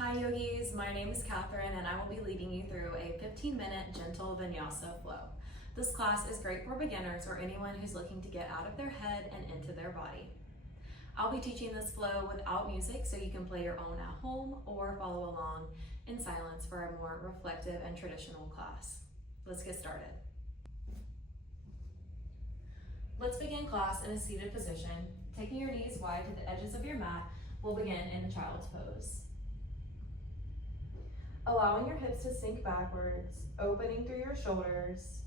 Hi yogis, my name is Catherine and I will be leading you through a 15-minute gentle Vinyasa flow. This class is great for beginners or anyone who's looking to get out of their head and into their body. I'll be teaching this flow without music so you can play your own at home or follow along in silence for a more reflective and traditional class. Let's get started. Let's begin class in a seated position. Taking your knees wide to the edges of your mat, we'll begin in the child's pose. Allowing your hips to sink backwards, opening through your shoulders,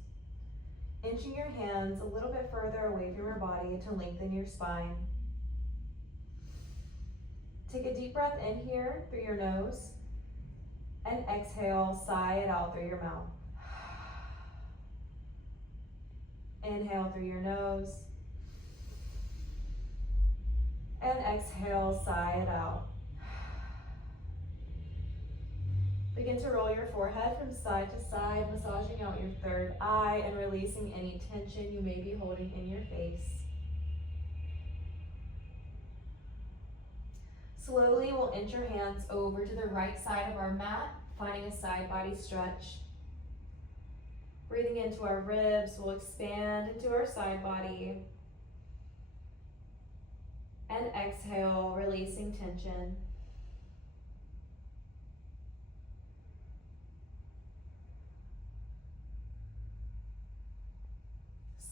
inching your hands a little bit further away from your body to lengthen your spine. Take a deep breath in here through your nose and exhale, sigh it out through your mouth. Inhale through your nose and exhale, sigh it out. Begin to roll your forehead from side to side, massaging out your third eye and releasing any tension you may be holding in your face. Slowly, we'll inch your hands over to the right side of our mat, finding a side body stretch. Breathing into our ribs, we'll expand into our side body. And exhale, releasing tension.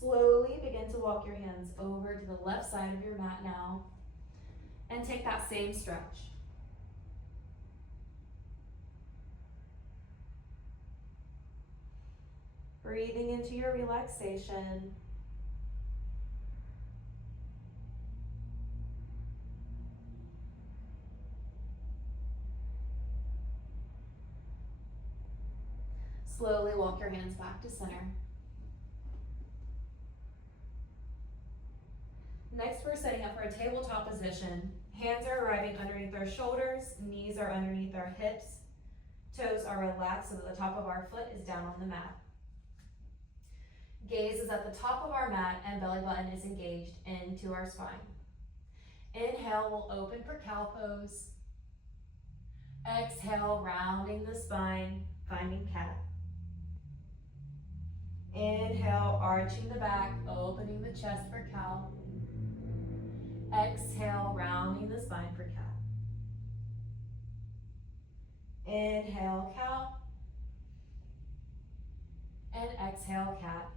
Slowly begin to walk your hands over to the left side of your mat now and take that same stretch. Breathing into your relaxation. Slowly walk your hands back to center. Next, we're setting up for a tabletop position. Hands are arriving underneath our shoulders, knees are underneath our hips, toes are relaxed so that the top of our foot is down on the mat. Gaze is at the top of our mat and belly button is engaged into our spine. Inhale, we'll open for cow pose. Exhale, rounding the spine, finding cat. Inhale, arching the back, opening the chest for cow. Exhale, rounding the spine for cat. Inhale, cow. And exhale, cat.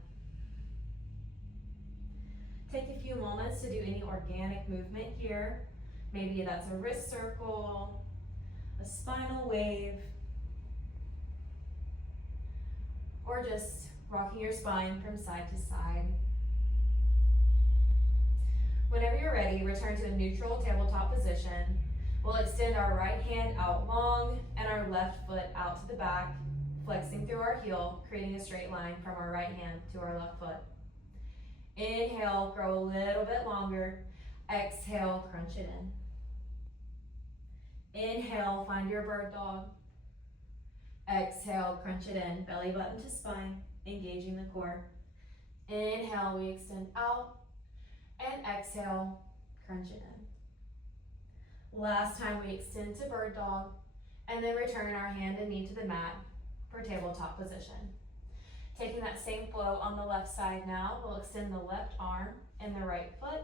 Take a few moments to do any organic movement here. Maybe that's a wrist circle, a spinal wave, or just rocking your spine from side to side. Whenever you're ready, return to a neutral tabletop position. We'll extend our right hand out long and our left foot out to the back, flexing through our heel, creating a straight line from our right hand to our left foot. Inhale, grow a little bit longer. Exhale, crunch it in. Inhale, find your bird dog. Exhale, crunch it in, belly button to spine, engaging the core. Inhale, we extend out. And exhale, crunch it in. Last time we extend to bird dog and then return our hand and knee to the mat for tabletop position. Taking that same flow on the left side now, we'll extend the left arm and the right foot.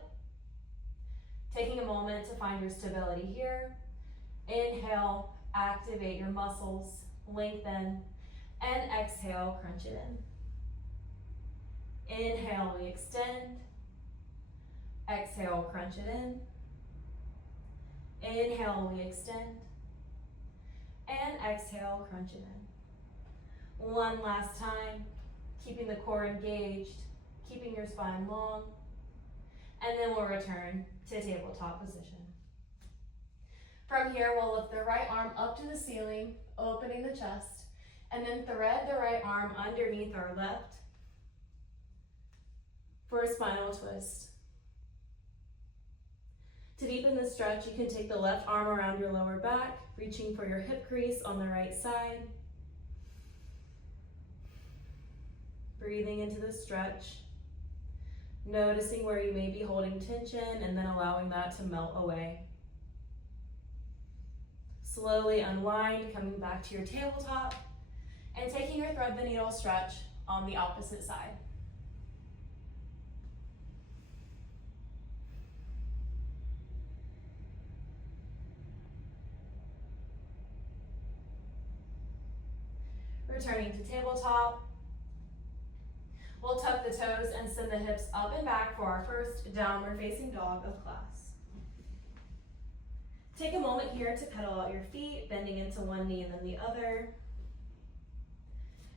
Taking a moment to find your stability here. Inhale, activate your muscles, lengthen, and exhale, crunch it in. Inhale, we extend. Exhale, crunch it in. Inhale, we extend. And exhale, crunch it in. One last time, keeping the core engaged, keeping your spine long. And then we'll return to tabletop position. From here, we'll lift the right arm up to the ceiling, opening the chest, and then thread the right arm underneath our left for a spinal twist. To deepen the stretch, you can take the left arm around your lower back, reaching for your hip crease on the right side. Breathing into the stretch, noticing where you may be holding tension and then allowing that to melt away. Slowly unwind, coming back to your tabletop, and taking your thread the needle stretch on the opposite side. Returning to tabletop, we'll tuck the toes and send the hips up and back for our first downward facing dog of class. Take a moment here to pedal out your feet, bending into one knee and then the other.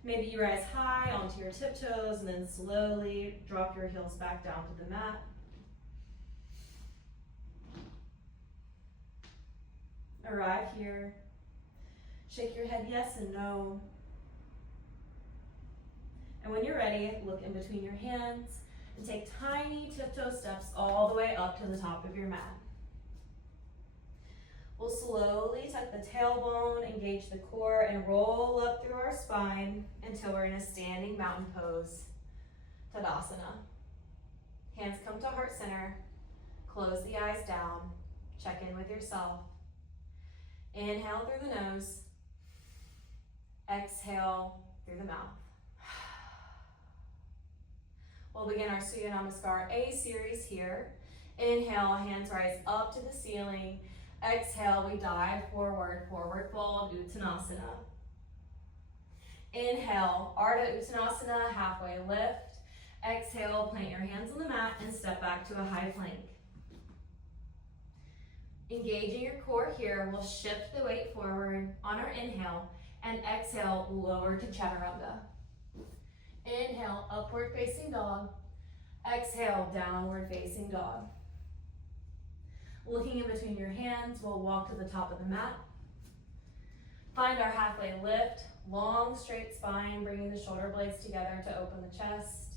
Maybe you rise high onto your tiptoes and then slowly drop your heels back down to the mat. Arrive here. Shake your head yes and no. And when you're ready, look in between your hands and take tiny tiptoe steps all the way up to the top of your mat. We'll slowly tuck the tailbone, engage the core, and roll up through our spine until we're in a standing mountain pose, Tadasana. Hands come to heart center, close the eyes down, check in with yourself. Inhale through the nose, exhale through the mouth. We'll begin our Surya Namaskar A series here. Inhale, hands rise up to the ceiling. Exhale, we dive forward, forward fold, Uttanasana. Inhale, Ardha Uttanasana, halfway lift. Exhale, plant your hands on the mat and step back to a high plank. Engaging your core here, we'll shift the weight forward on our inhale and exhale, lower to Chaturanga. Inhale, upward facing dog. Exhale, downward facing dog. Looking in between your hands, we'll walk to the top of the mat. Find our halfway lift, long straight spine, bringing the shoulder blades together to open the chest.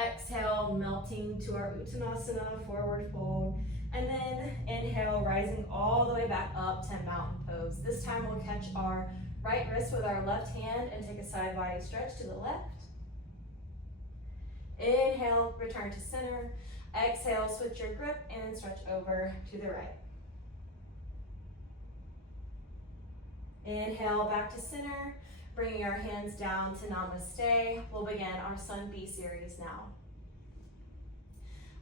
Exhale, melting to our Uttanasana, forward fold. And then inhale, rising all the way back up to mountain pose. This time we'll catch our right wrist with our left hand and take a side body stretch to the left. Inhale, return to center. Exhale, switch your grip and stretch over to the right. Inhale, back to center, bringing our hands down to Namaste. We'll begin our Sun B series now.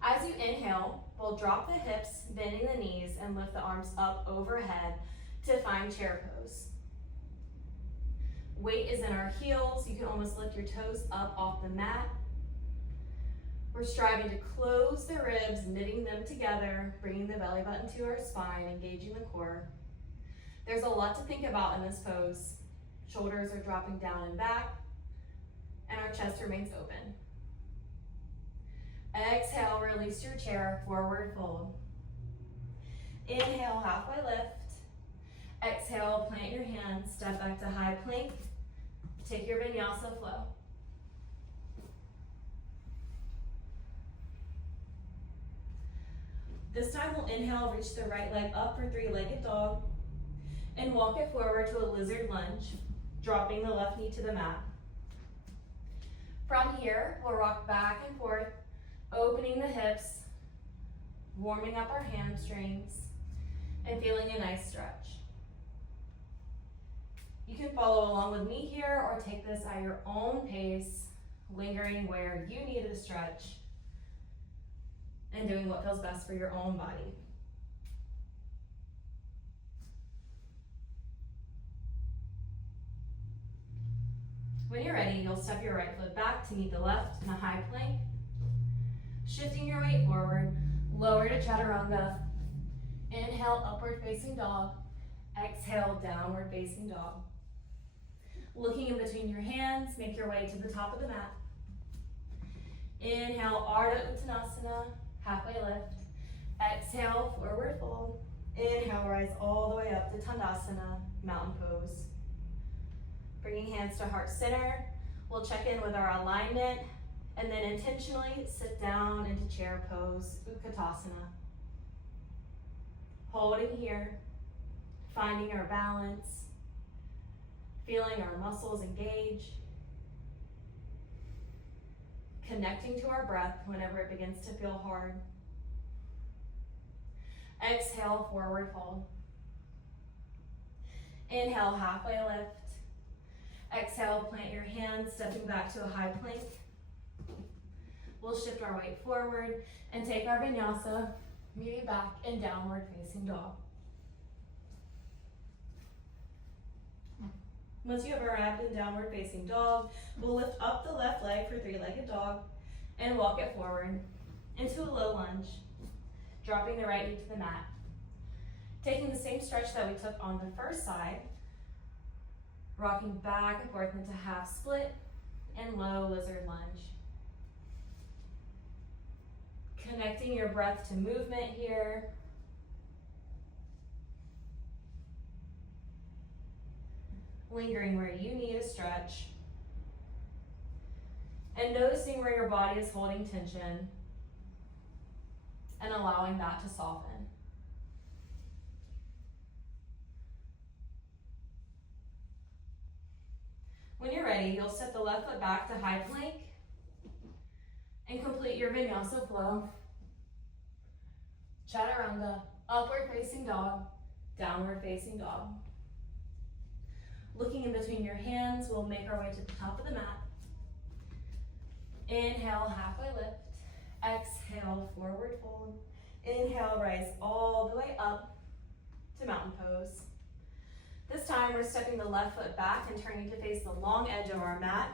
As you inhale, we'll drop the hips, bending the knees, and lift the arms up overhead to find chair pose. Weight is in our heels. You can almost lift your toes up off the mat. We're striving to close the ribs, knitting them together, bringing the belly button to our spine, engaging the core. There's a lot to think about in this pose. Shoulders are dropping down and back, and our chest remains open. Exhale, release your chair, forward fold. Inhale, halfway lift. Exhale, plant your hands, step back to high plank. Take your Vinyasa flow. This time we'll inhale, reach the right leg up for three-legged dog, and walk it forward to a lizard lunge, dropping the left knee to the mat. From here, we'll rock back and forth, opening the hips, warming up our hamstrings, and feeling a nice stretch. You can follow along with me here or take this at your own pace, lingering where you need to stretch and doing what feels best for your own body. When you're ready, you'll step your right foot back to meet the left in a high plank. Shifting your weight forward, lower to Chaturanga. Inhale, upward facing dog. Exhale, downward facing dog. Looking in between your hands, make your way to the top of the mat. Inhale, Ardha Uttanasana, halfway lift. Exhale, forward fold. Inhale, rise all the way up to Tandasana, mountain pose. Bringing hands to heart center. We'll check in with our alignment and then intentionally sit down into chair pose, Utkatasana. Holding here, finding our balance, feeling our muscles engage, connecting to our breath whenever it begins to feel hard. Exhale, forward fold. Inhale, halfway lift. Exhale, plant your hands, stepping back to a high plank. We'll shift our weight forward and take our vinyasa, moving back in downward facing dog. Once you have arrived in downward facing dog, we'll lift up the left leg for three-legged dog and walk it forward into a low lunge, dropping the right knee to the mat. Taking the same stretch that we took on the first side, rocking back and forth into half split and low lizard lunge. Connecting your breath to movement here. Lingering where you need a stretch. And noticing where your body is holding tension and allowing that to soften. When you're ready, you'll step the left foot back to high plank and complete your vinyasa flow. Chaturanga, upward facing dog, downward facing dog. Looking in between your hands, we'll make our way to the top of the mat. Inhale, halfway lift. Exhale, forward fold. Inhale, rise all the way up to mountain pose. This time, we're stepping the left foot back and turning to face the long edge of our mat.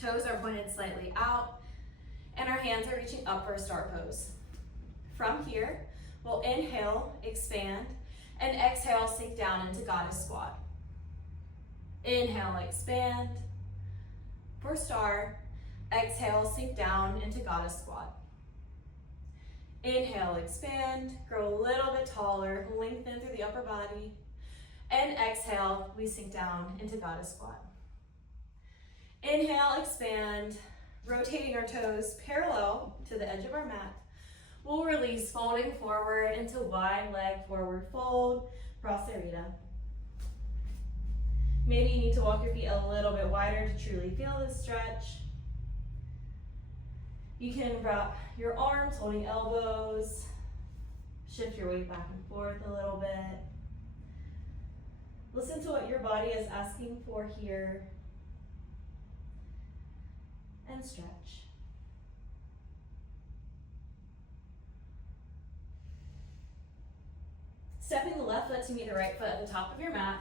Toes are pointed slightly out, and our hands are reaching up for a star pose. From here, we'll inhale, expand, and exhale, sink down into goddess squat. Inhale, expand. For star, exhale, sink down into goddess squat. Inhale, expand, grow a little bit taller, lengthen through the upper body. And exhale, we sink down into goddess squat. Inhale, expand, rotating our toes parallel to the edge of our mat. We'll release, folding forward into wide leg forward fold, Prasarita. Maybe you need to walk your feet a little bit wider to truly feel this stretch. You can wrap your arms, holding elbows, shift your weight back and forth a little bit. Listen to what your body is asking for here, and stretch. Stepping the left foot to meet the right foot at the top of your mat.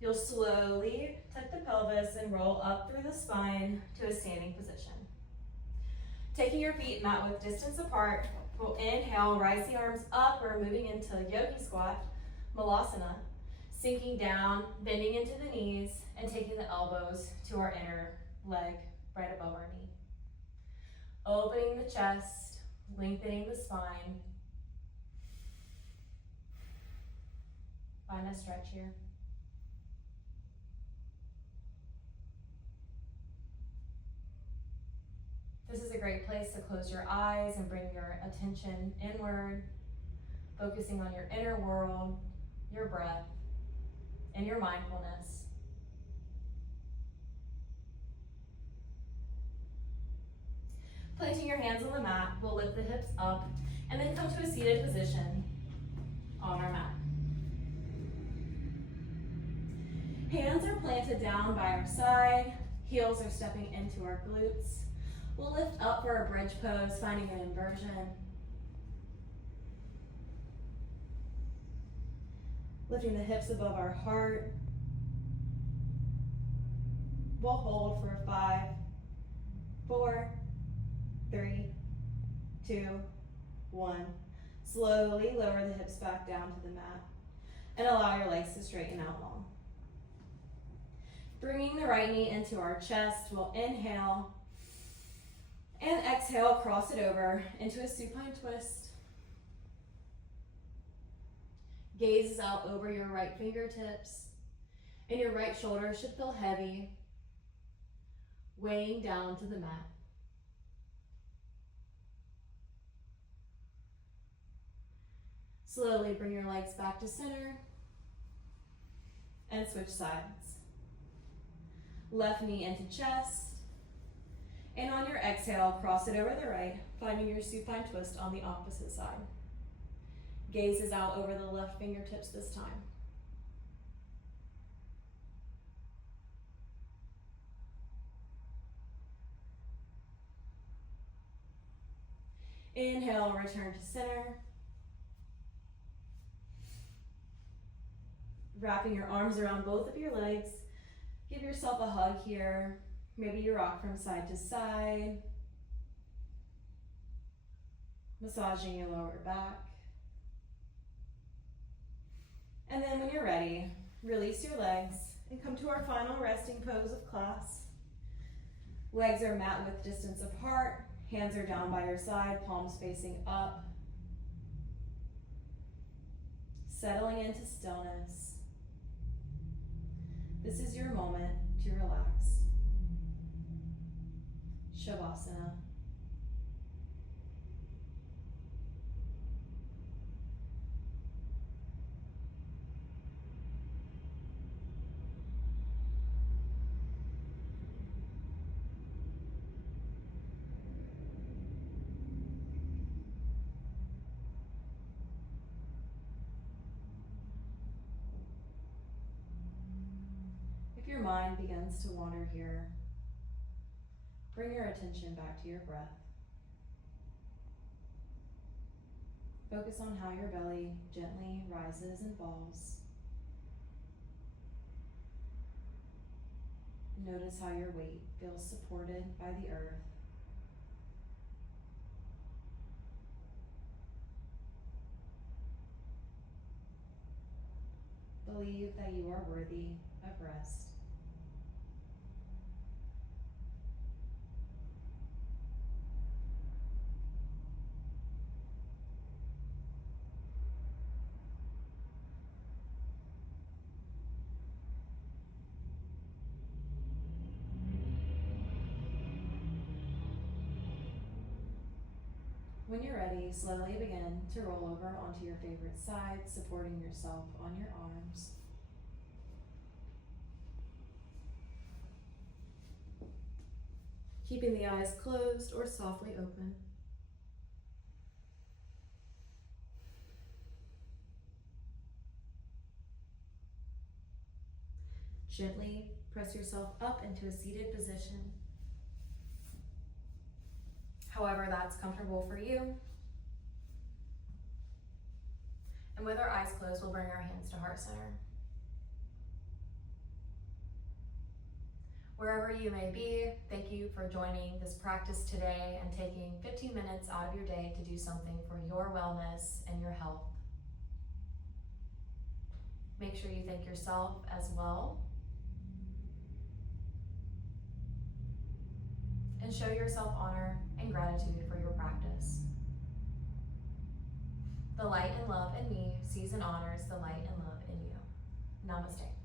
You'll slowly tuck the pelvis and roll up through the spine to a standing position. Taking your feet mat width distance apart, we'll inhale, rise the arms up. We're moving into yogi squat, malasana, sinking down, bending into the knees, and taking the elbows to our inner leg right above our knee. Opening the chest, lengthening the spine. Find a stretch here. This is a great place to close your eyes and bring your attention inward, focusing on your inner world, your breath, and your mindfulness. Planting your hands on the mat, we'll lift the hips up and then come to a seated position on our mat. Hands are planted down by our side, heels are stepping into our glutes. We'll lift up for a bridge pose, finding an inversion. Lifting the hips above our heart. We'll hold for 5, 4, 3, 2, 1. Slowly lower the hips back down to the mat and allow your legs to straighten out long. Bringing the right knee into our chest, we'll inhale and exhale, cross it over into a supine twist. Gaze out over your right fingertips, and your right shoulder should feel heavy, weighing down to the mat. Slowly bring your legs back to center and switch sides. Left knee into chest, and on your exhale, cross it over the right, finding your supine twist on the opposite side. Gaze is out over the left fingertips this time. Inhale, return to center. Wrapping your arms around both of your legs. Give yourself a hug here. Maybe you rock from side to side. Massaging your lower back. And then when you're ready, release your legs and come to our final resting pose of class. Legs are mat width distance apart. Hands are down by your side, palms facing up. Settling into stillness. This is your moment to relax. Shavasana. If your mind begins to wander here, bring your attention back to your breath. Focus on how your belly gently rises and falls. Notice how your weight feels supported by the earth. Believe that you are worthy of rest. When you're ready, slowly begin to roll over onto your favorite side, supporting yourself on your arms. Keeping the eyes closed or softly open. Gently press yourself up into a seated position. However that's comfortable for you. And with our eyes closed, we'll bring our hands to heart center. Wherever you may be, thank you for joining this practice today and taking 15 minutes out of your day to do something for your wellness and your health. Make sure you thank yourself as well. And show yourself honor and gratitude for your practice. The light and love in me sees and honors the light and love in you. Namaste.